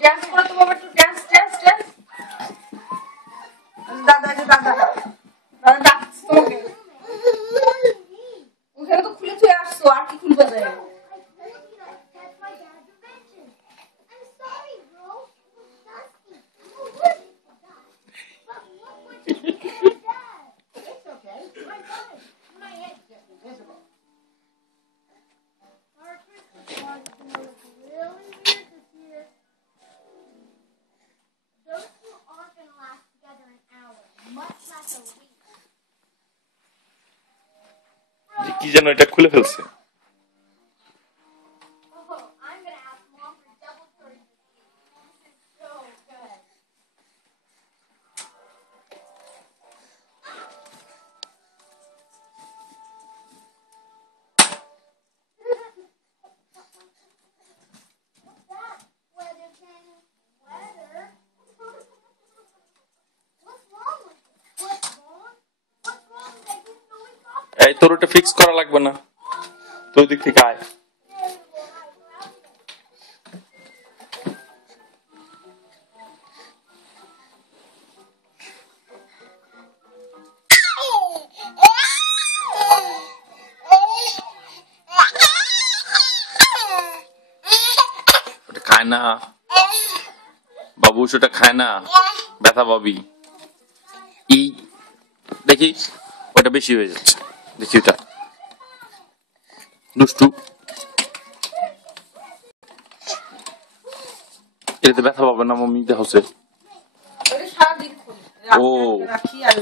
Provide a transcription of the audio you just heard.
ড্যান্স করো তো বাবা, একটু ড্যান্স ড্যান্স ড্যান্স। দাদা দাদা দাদা ডাকছে তোমাকে, ওখানে তো খুলে তুই আসছো, আর কি খুলবে যায়? কি যেন এটা খুলে ফেলছে। এই তোর ওটা ফিক্স করা লাগবে না, তোর দিক থেকে আয়। খায় না বাবু, সেটা খায় না, ব্যথা পাবি। ই দেখি ওটা বেশি হয়ে যাচ্ছে, দেখি ওটা দুষ্টু, এটাতে ব্যথা পাবে না মাম্মি, দেখছে। সারাদিন ও রাখি আর